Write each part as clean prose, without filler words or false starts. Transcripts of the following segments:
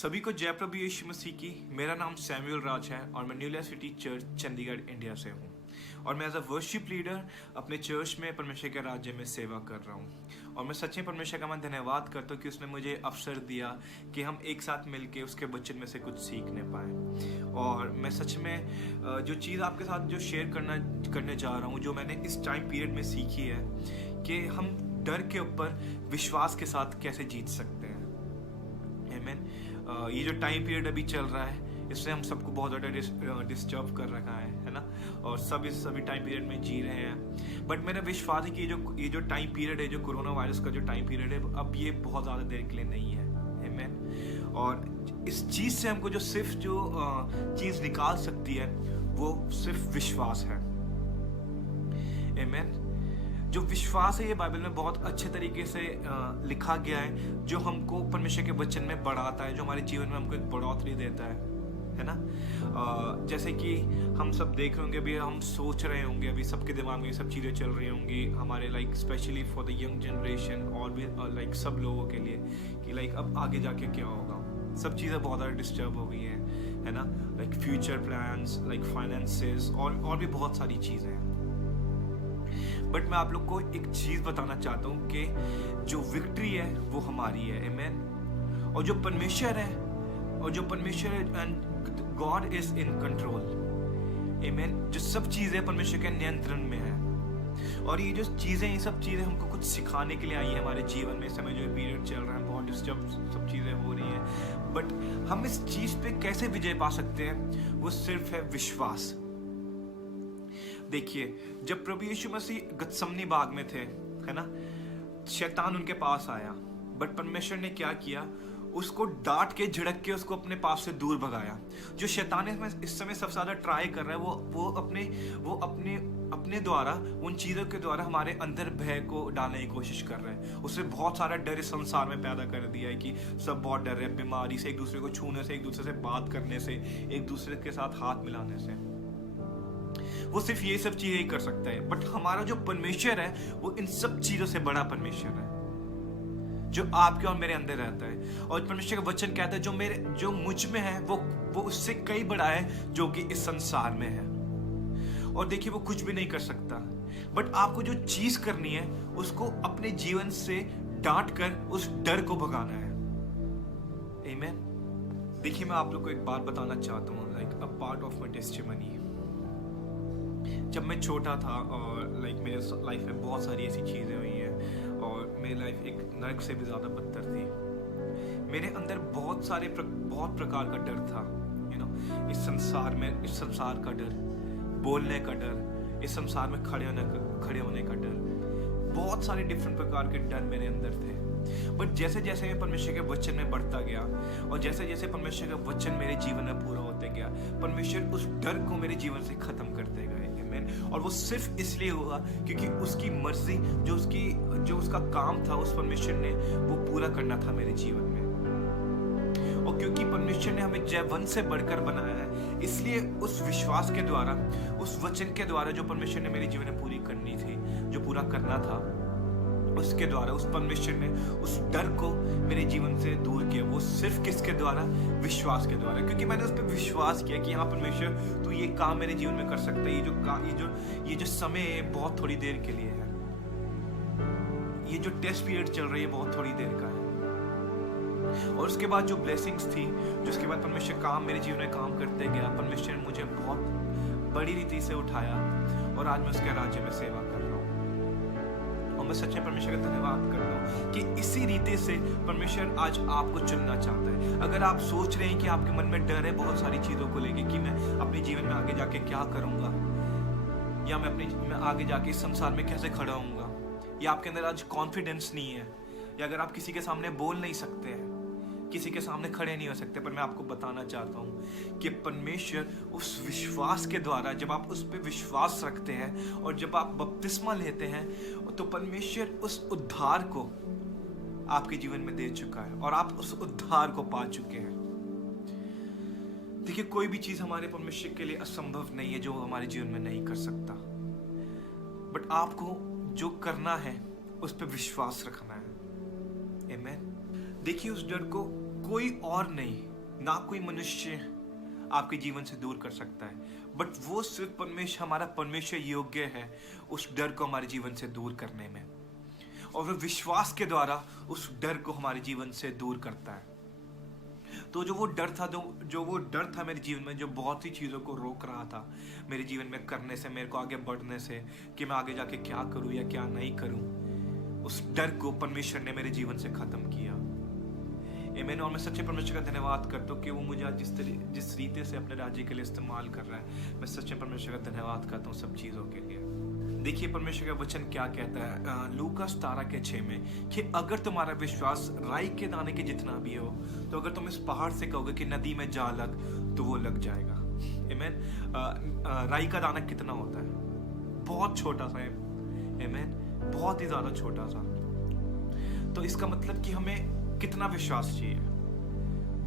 सभी को जय प्रभु यीशु मसीह की। मेरा नाम सैमुअल राज है और मैं new life city church Chandigarh India से हूँ और मैं एज अ वर्शिप लीडर अपने चर्च में परमेश्वर के राज्य में सेवा कर रहा हूँ। और मैं सच्चे परमेश्वर का मैं धन्यवाद करता हूँ कि उसने मुझे अवसर दिया कि हम एक साथ मिलके उसके वचन में से कुछ सीखने पाएँ। और मैं सच में जो चीज़ आपके साथ जो शेयर करने जा रहा हूँ, जो मैंने इस टाइम पीरियड में सीखी है कि हम डर के ऊपर विश्वास के साथ कैसे जीत सकते हैं। आमीन। ये जो टाइम पीरियड अभी चल रहा है इसने हम सबको बहुत ज़्यादा डिस्टर्ब कर रखा है ना। और सब इस सभी टाइम पीरियड में जी रहे हैं। बट मेरा विश्वास है कि ये जो टाइम पीरियड है, जो कोरोना वायरस का जो टाइम पीरियड है, अब ये बहुत ज़्यादा देर के लिए नहीं है। आमीन। और इस चीज़ से हमको जो सिर्फ जो चीज़ निकाल सकती है वो सिर्फ विश्वास है। आमीन। जो विश्वास है ये बाइबल में बहुत अच्छे तरीके से लिखा गया है, जो हमको परमेश्वर के वचन में बढ़ाता है, जो हमारे जीवन में हमको एक बढ़ोतरी देता है ना। जैसे कि हम सब देख रहे होंगे, अभी हम सोच रहे होंगे, अभी सबके दिमाग में ये सब चीज़ें चल रही होंगी हमारे like specially for the young generation और भी लाइक सब लोगों के लिए कि लाइक अब आगे जाके क्या होगा। सब चीज़ें बहुत ज़्यादा डिस्टर्ब हो गई हैं, है ना। Like future plans, like finances और भी बहुत सारी चीज़ें हैं। बट मैं आप लोग को एक चीज़ बताना चाहता हूँ कि जो विक्ट्री है वो हमारी है। आमीन। और जो परमेश्वर है and God is in control. आमीन। जो सब चीज़ें परमेश्वर के नियंत्रण में है और ये जो चीज़ें, ये सब चीज़ें हमको कुछ सिखाने के लिए आई है हमारे जीवन में। इस समय जो पीरियड चल रहा है बहुत डिस्टर्ब सब चीज़ें हो रही हैं, बट हम इस चीज़ पे कैसे विजय पा सकते हैं, वो सिर्फ है विश्वास। देखिए, जब प्रभु यीशु मसीह गतसमनी बाग में थे, है ना, शैतान उनके पास आया, बट परमेश्वर ने क्या किया, उसको डांट के झिड़क के उसको अपने पास से दूर भगाया। जो शैतान इस समय सबसे ज्यादा ट्राई कर रहा है वो अपने द्वारा, उन चीजों के द्वारा हमारे अंदर भय को डालने की कोशिश कर रहा है। उसने बहुत सारा डर इस संसार में पैदा कर दिया है कि सब बहुत डर है, बीमारी से, एक दूसरे को छूने से, एक दूसरे से बात करने से, एक दूसरे के साथ हाथ मिलाने से। वो सिर्फ ये सब चीजें ही कर सकता है। बट हमारा जो परमेश्वर है वो इन सब चीजों से बड़ा परमेश्वर है, जो आपके और मेरे अंदर रहता है। और परमेश्वर का वचन कहता है जो मुझ में है वो उससे कई बड़ा है जो कि इस संसार में है। और देखिए, वो कुछ भी नहीं कर सकता, बट आपको जो चीज करनी है उसको अपने जीवन से डांट कर उस डर को भगाना है। आमीन। देखिए, मैं आप लोग को एक बात बताना चाहता हूँ, like a part of my testimony. जब मैं छोटा था और लाइक मेरे लाइफ में बहुत सारी ऐसी चीज़ें हुई हैं और मेरी लाइफ एक नर्क से भी ज़्यादा बदतर थी। मेरे अंदर बहुत प्रकार का डर था, इस संसार का डर, बोलने का डर, इस संसार में खड़े होने का डर, बहुत सारे डिफरेंट प्रकार के डर मेरे अंदर थे। बट जैसे जैसे मैं परमेश्वर के वचन में बढ़ता गया और जैसे जैसे परमेश्वर का वचन मेरे जीवन में पूरा होते गया, परमेश्वर उस डर को मेरे जीवन से खत्म करते गए। और वो सिर्फ इसलिए हुआ क्योंकि उसकी मर्जी, जो उसका काम था, उस परमेश्वर ने वो पूरा करना था मेरे जीवन में। और क्योंकि परमेश्वर ने हमें जयवंत से बढ़कर बनाया है, इसलिए उस विश्वास के द्वारा, उस वचन के द्वारा जो परमेश्वर ने मेरे जीवन में पूरी करनी थी, जो पूरा करना था, उसके द्वारा उस परमेश्वर ने उस डर को मेरे जीवन से दूर किया। वो सिर्फ किसके द्वारा? विश्वास के द्वारा। क्योंकि मैंने उस पर विश्वास किया कि हाँ परमेश्वर, तू ये काम मेरे जीवन में कर सकता है। ये जो समय है बहुत थोड़ी देर के लिए है। ये जो टेस्ट पीरियड चल रही है बहुत थोड़ी देर का है। और उसके बाद जो ब्लेसिंग्स थी, जिसके बाद परमेश्वर काम मेरे जीवन में काम करते गया, परमेश्वर ने मुझे बहुत बड़ी रीति से उठाया और आज मैं उसके राज्य में सेवा कर रहा हूँ। और मैं सच्चे परमेश्वर का धन्यवाद करता हूँ कि इसी रीति से परमेश्वर आज आपको चुनना चाहता है। अगर आप सोच रहे हैं कि आपके मन में डर है बहुत सारी चीज़ों को लेके कि मैं अपने जीवन में आगे जाके क्या करूँगा, या मैं आगे जाके इस संसार में कैसे खड़ा होऊंगा, या आपके अंदर आज कॉन्फिडेंस नहीं है, या अगर आप किसी के सामने बोल नहीं सकते हैं, किसी के सामने खड़े नहीं हो सकते, पर मैं आपको बताना चाहता हूँ कि परमेश्वर उस विश्वास के द्वारा, जब आप उस पर विश्वास रखते हैं और जब आप बपतिस्मा लेते हैं, तो परमेश्वर उस उद्धार को आपके जीवन में दे चुका है और आप उस उद्धार को पा चुके हैं। देखिए, कोई भी चीज हमारे परमेश्वर के लिए असंभव नहीं है जो हमारे जीवन में नहीं कर सकता, बट आपको जो करना है उस पर विश्वास रखना है। आमीन। देखिए, उस डर को कोई और नहीं, ना कोई मनुष्य आपके जीवन से दूर कर सकता है, बट वो सिर्फ परमेश्वर, हमारा परमेश्वर योग्य है उस डर को हमारे जीवन से दूर करने में, और वो विश्वास के द्वारा उस डर को हमारे जीवन से दूर करता है। तो जो वो डर था मेरे जीवन में, जो बहुत सी चीज़ों को रोक रहा था मेरे जीवन में करने से, मेरे को आगे बढ़ने से, कि मैं आगे जाके क्या करूं या क्या नहीं करूं, उस डर को परमेश्वर ने मेरे जीवन से खत्म किया। आमीन। और मैं सच्चे परमेश्वर का धन्यवाद करता हूँ कि वो मुझे आज जिस रीति से अपने राज्य के लिए इस्तेमाल कर रहा है, मैं सच्चे परमेश्वर का धन्यवाद करता हूँ सब चीज़ों के लिए। देखिए परमेश्वर का वचन क्या कहता है लूका 17:6 में, कि अगर तुम्हारा विश्वास राई के दाने के जितना भी हो, तो अगर तुम इस पहाड़ से कहोगे कि नदी में जा लग, तो वो लग जाएगा। आमीन। राई का दाना कितना होता है? बहुत छोटा सा है। आमीन। बहुत ही ज्यादा छोटा सा। तो इसका मतलब कि हमें कितना विश्वास चाहिए?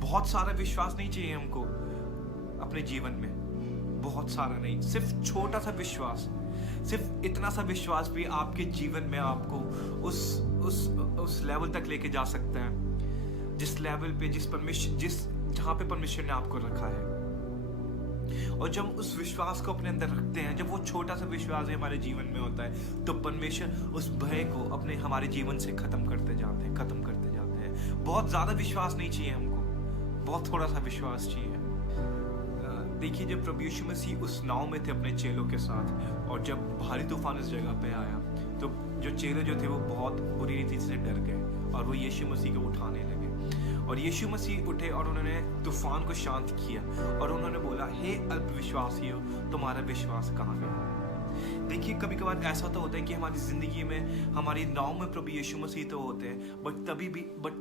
बहुत सारा विश्वास नहीं चाहिए हमको अपने जीवन में, बहुत सारा नहीं, सिर्फ छोटा सा विश्वास, सिर्फ इतना सा विश्वास भी आपके जीवन में आपको उस लेवल तक लेके जा सकता है, जिस लेवल पे जहाँ पे परमेश्वर ने आपको रखा है। और जब उस विश्वास को अपने अंदर रखते हैं, जब वो छोटा सा विश्वास हमारे जीवन में होता है, तो परमेश्वर उस भय को हमारे जीवन से खत्म करते जाते हैं। बहुत ज्यादा विश्वास नहीं चाहिए हमको, बहुत थोड़ा सा विश्वास चाहिए। देखिए जब प्रभु यीशु मसीह उस नाव में थे अपने चेलों के साथ, और जब भारी तूफान इस जगह पे आया, तो जो चेले जो थे वो बहुत बुरी रीति से डर गए, और वो यीशु मसीह को उठाने लगे। और यीशु मसीह उठे और उन्होंने तूफान को शांत किया, और उन्होंने बोला, हे अल्पविश्वासियों, तुम्हारा विश्वास कहाँ गया? देखिए कभी कभार ऐसा तो होता है कि हमारी जिंदगी में, हमारी नाव में प्रभु यीशु मसीह तो होते हैं, बट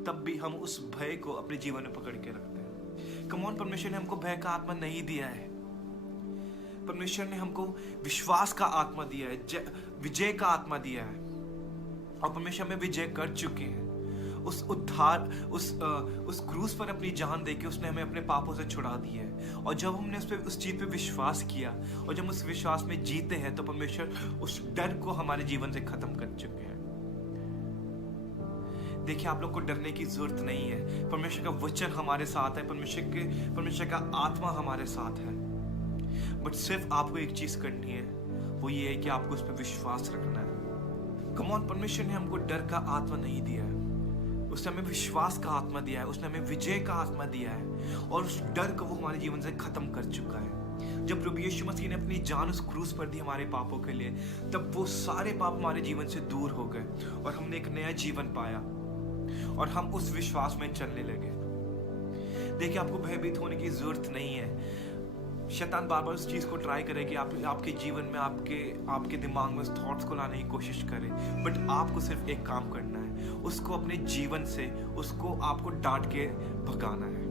तब भी हम उस भय को अपने जीवन में पकड़ के रखते हैं। कम ऑन, परमेश्वर ने हमको भय का आत्मा नहीं दिया है, परमेश्वर ने हमको विश्वास का आत्मा दिया है, विजय का आत्मा दिया है। और परमेश्वर में विजय कर चुके हैं। उस क्रूस पर अपनी जान देके उसने हमें अपने पापों से छुड़ा दिया है। और जब हमने उस चीज पे विश्वास किया, और जब उस विश्वास में जीते हैं, तो परमेश्वर उस डर को हमारे जीवन से खत्म कर चुके हैं। देखिए आप लोग को डरने की जरूरत नहीं है, परमेश्वर का वचन हमारे साथ है, परमेश्वर का आत्मा हमारे साथ है। बट सिर्फ आपको एक चीज करनी है, वो ये है कि आपको उस पर विश्वास रखना है। कम ऑन, परमेश्वर ने हमको डर का आत्मा नहीं दिया है, उसने हमें विश्वास का आत्मा दिया है, उसने हमें विजय का आत्मा दिया है, और उस डर को वो हमारे जीवन से खत्म कर चुका है। जब प्रभु यीशु मसीह ने अपनी जान उस क्रूस पर दी हमारे पापों के लिए, तब वो सारे पाप हमारे जीवन से दूर हो गए, और हमने एक नया जीवन पाया, और हम उस विश्वास में चलने लगे। देखिए आपको भयभीत होने की जरूरत नहीं है। शैतान बार बार उस चीज को ट्राई करे कि आपके जीवन में, आपके दिमाग में उस थॉट्स को लाने की कोशिश करे, बट आपको सिर्फ एक काम करना है, उसको अपने जीवन से उसको आपको डांट के भगाना है,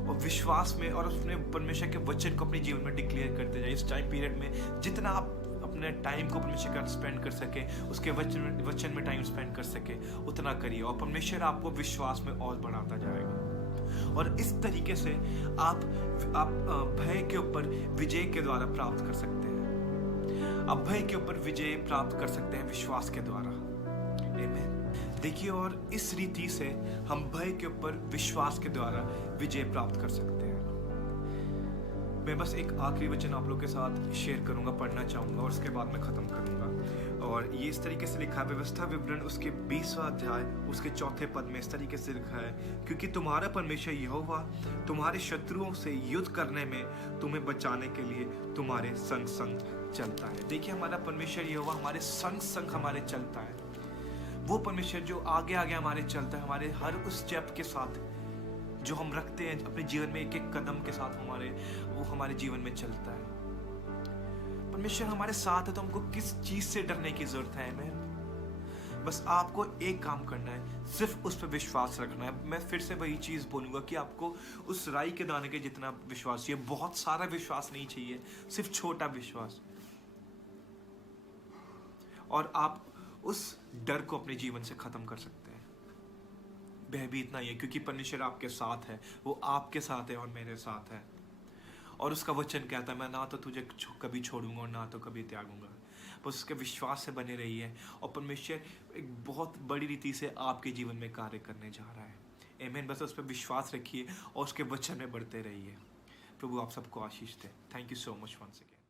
और विश्वास में, और उसने परमेश्वर के वचन को अपने जीवन में डिक्लेयर करते जाए। इस टाइम पीरियड में जितना आप अपने टाइम को परमेश्वर का स्पेंड कर सके, उसके वचन में टाइम स्पेंड कर सके, उतना करिए, और परमेश्वर आपको विश्वास में और बढ़ाता जाएगा। और इस तरीके से आप भय के ऊपर विजय के द्वारा प्राप्त कर सकते हैं। आप भय के ऊपर विजय प्राप्त कर सकते हैं विश्वास के द्वारा। आमीन। देखिए, और इस रीति से हम भय के ऊपर विश्वास के द्वारा विजय प्राप्त कर सकते हैं। मैं बस एक आखिरी वचन आप लोग के साथ शेयर करूंगा, पढ़ना चाहूंगा, और उसके बाद मैं खत्म करूंगा। और ये इस तरीके से लिखा है, व्यवस्था विवरण उसके 20वां अध्याय उसके 4थे पद में इस तरीके से लिखा है, क्योंकि तुम्हारा परमेश्वर यहोवा तुम्हारे शत्रुओं से युद्ध करने में तुम्हें बचाने के लिए तुम्हारे संग संग चलता है। देखिए हमारा परमेश्वर यहोवा हमारे संग संग हमारे चलता है। वो परमेश्वर जो आगे आगे हमारे चलता है, हमारे हर उस स्टेप के साथ जो हम रखते हैं अपने जीवन में, एक एक कदम के साथ वो हमारे जीवन में चलता है। परमेश्वर हमारे साथ है, तो हमको किस चीज से डरने की जरूरत है? बस आपको एक काम करना है, सिर्फ उस पर विश्वास रखना है। मैं फिर से वही चीज बोलूंगा कि आपको उस राई के दाने के जितना विश्वास चाहिए, बहुत सारा विश्वास नहीं चाहिए, सिर्फ छोटा विश्वास, और आप उस डर को अपने जीवन से खत्म कर सकते हैं। भयभीत नहीं है, क्योंकि परमेश्वर आपके साथ है, वो आपके साथ है और मेरे साथ है। और उसका वचन कहता है, मैं ना तो तुझे कभी छोड़ूंगा और ना तो कभी त्यागूंगा। बस उसके विश्वास से बने रहिए, और परमेश्वर एक बहुत बड़ी रीति से आपके जीवन में कार्य करने जा रहा है। आमीन। बस उस पर विश्वास रखिए और उसके वचन में बढ़ते रहिए। प्रभु आप सबको आशीष दे। Thank you so much once again.